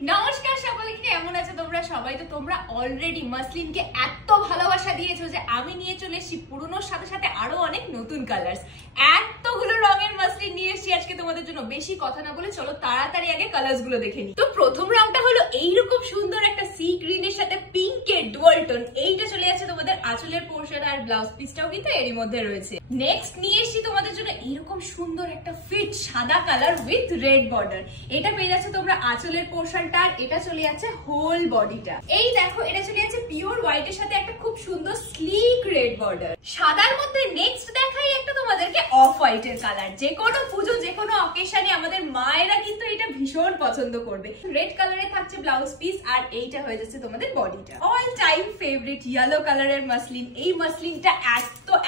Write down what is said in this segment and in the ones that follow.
নমস্কার সকলকে, কেমন আছো তোমরা সবাই? তো তোমরা অলরেডি মাসলিনকে এত ভালোবাসা দিয়েছো যে আমি নিয়ে চলে এসেছি পুরনোর সাথে সাথে আরো অনেক নতুন কালার্স। এতগুলো রঙের মাসলিন নিয়ে এসেছি আজকে তোমাদের জন্য। বেশি কথা না বলে চলো তাড়াতাড়ি আগে কালার্স গুলো দেখে নিই। তো প্রথম রংটা হলো এইরকম সুন্দর একটা সি গ্রিনের সাথে পিঙ্কের ডুয়াল টোন। এইটা চলে যাচ্ছে তোমাদের আঁচলের পোর্শন, আর ব্লাউজ পিসটাও কিন্তু এরই মধ্যে রয়েছে। নেক্সট নিয়ে এসেছি তোমাদের জন্য এইরকম সুন্দর একটা ফিট সাদা কালার উইথ রেড বর্ডার। এটা পেয়ে যাচ্ছে তোমরা আঁচলের পোর্শন, এটা চলে যাচ্ছে হোল বডিটা। এই দেখো, এটা চলে যাচ্ছে পিওর হোয়াইট এর সাথে একটা খুব সুন্দর স্লিক রেড বর্ডার। সাদার মধ্যে নেক্সট দেখাই একটা তোমাদেরকে অফ হোয়াইট এর কালার। যে কোনো পুজো, যে কোনো অকেশনে আমাদের মায়েরা কিন্তু এটা ভীষণ পছন্দ করবে। রেড কালারে থাকছে ব্লাউজ পিস, আর এইটা হয়ে যাচ্ছে তোমাদের বডিটা। অল টাইম ফেভারিট ইয়েলো কালারের মাসলিন। এই মাসলিনটা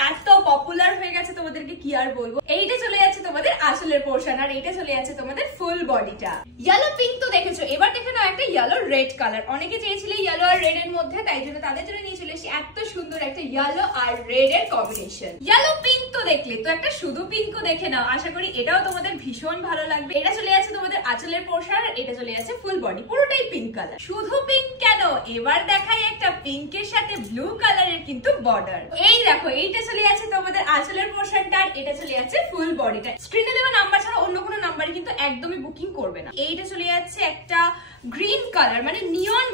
এত পপুলার হয়ে গেছে তোমাদেরকে কি আর বলবো। এইটা চলে যাচ্ছে তোমাদের আঁচলের পোর্শন, আর এইটা চলে যাচ্ছে তোমাদের ফুল বডিটা। ইয়েলো পিঙ্ক তো দেখেছো, এবার দেখে নাও একটা ইয়েলো রেড কালার। অনেকে চেয়েছিলে ইয়েলো আর রেড এর মধ্যে, তাই জন্য তাদের জন্য নিয়ে চলে এসেছি এত সুন্দর একটা ইয়েলো আর রেড এর কম্বিনেশন। ইয়েলো পিঙ্ক তো দেখলে, তো একটা শুধু পিঙ্কও দেখে নাও। আশা করি এটাও তোমাদের ভীষণ ভালো লাগবে। এটা চলে যাচ্ছে তোমাদের আঁচলের পোর্শন, আর এটা চলে যাচ্ছে ফুল বডি, পুরোটাই পিঙ্ক কালার। শুধু পিঙ্ক কেন, এবার দেখাই একটা পিঙ্কের সাথে ব্লু কালারের কিন্তু বর্ডার। এই দেখো, এইটা চলে যাচ্ছে তোমাদের আঁচলের পোর্শনটা, আর এটা চলে যাচ্ছে ফুল বডিটা। স্ক্রিনে দেওয়া নাম্বার ছাড়া অন্য কোনো নাম্বারে কিন্তু একদমই বুকিং করবে না। এইটা চলে যাচ্ছে একটা গ্রিন কালার, মানে নিয়ন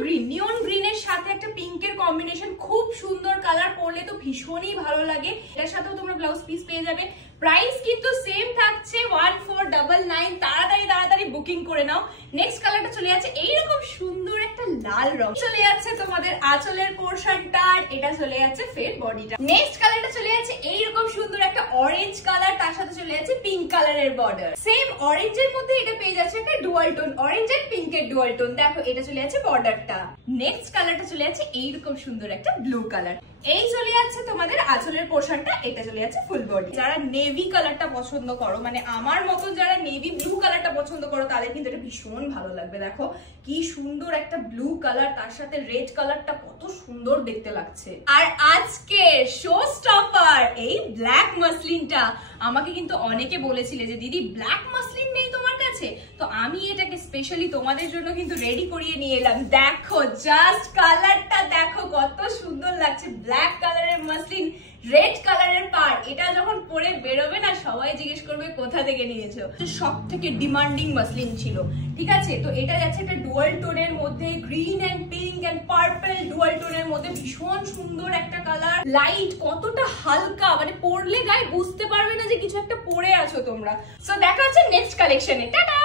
গ্রিনের সাথে একটা পিঙ্কের কম্বিনেশন। খুব সুন্দর কালার, পরলে তো ভীষণই ভালো লাগে। এটার সাথেও তোমরা ব্লাউজ পিস পেয়ে যাবে। প্রাইস কিন্তু সেম থাকছে 1499। তাড়াতাড়ি বুকিং করে নাও। নেক্সট কালারটা চলে যাচ্ছে এইরকম সুন্দর একটা লাল রং। চলে যাচ্ছে তোমাদের আঁচলের পোর্শনটা, আর এটা চলে যাচ্ছে ফের বডিটা। নেক্সট কালারটা চলে যাচ্ছে এইরকম সুন্দর একটা অরেঞ্জ কালার, তার সাথে চলে যাচ্ছে পিঙ্ক কালারের বর্ডার। সেম অরেঞ্জের মধ্যে এটা পেয়ে যাচ্ছে একটা ডুয়াল টোন, অরেঞ্জ এন্ড পিঙ্কের ডুয়াল টোন। দেখো, এটা চলে যাচ্ছে বর্ডারটা। নেক্সট কালারটা চলে যাচ্ছে এইরকম সুন্দর একটা ব্লু কালার। এই চলে যাচ্ছে তোমাদের আঁচলের পোর্শনটা, এটা চলে যাচ্ছে ফুল বডি। যারা নেভি কালারটা পছন্দ করো, মানে আমার মতো যারা নেভি ব্লু কালারটা পছন্দ করো, তাদের কিন্তু এটা ভীষণ ভালো লাগবে। দেখো কি সুন্দর একটা ব্লু কালার, তার সাথে রেড কালারটা কত সুন্দর দেখতে লাগছে। আর আজকে শো স্টপার এই ব্ল্যাক মাসলিনটা। আমাকে কিন্তু অনেকে বলেছিলে যে দিদি ব্ল্যাক মাসলিন নেই তোমার কাছে, তো আমি এটাকে স্পেশালি তোমাদের জন্য কিন্তু রেডি করিয়ে নিয়ে এলাম। দেখো জাস্ট কালারটা দেখো কত সুন্দর লাগছে। ব্ল্যাক কালারের মাসলিন, রেড কালারের পার। এটা যখন পরে বেরোবে না, সবাই জিজ্ঞেস করবে কোথা থেকে নিয়েছো। সব থেকে ডিমান্ডিং মাসলিন ছিল, ঠিক আছে? তো এটা যাচ্ছে একটা ডুয়াল টোনের মধ্যে, green and pink and purple dual টোনের মধ্যে। ভীষণ সুন্দর একটা কালার, লাইট, কতটা হালকা, মানে পরলে গায়ে বুঝতে পারবে না যে কিছু একটা পরে আছো তোমরা। সো দেখা হচ্ছে নেক্সট কালেকশনে। টাটা।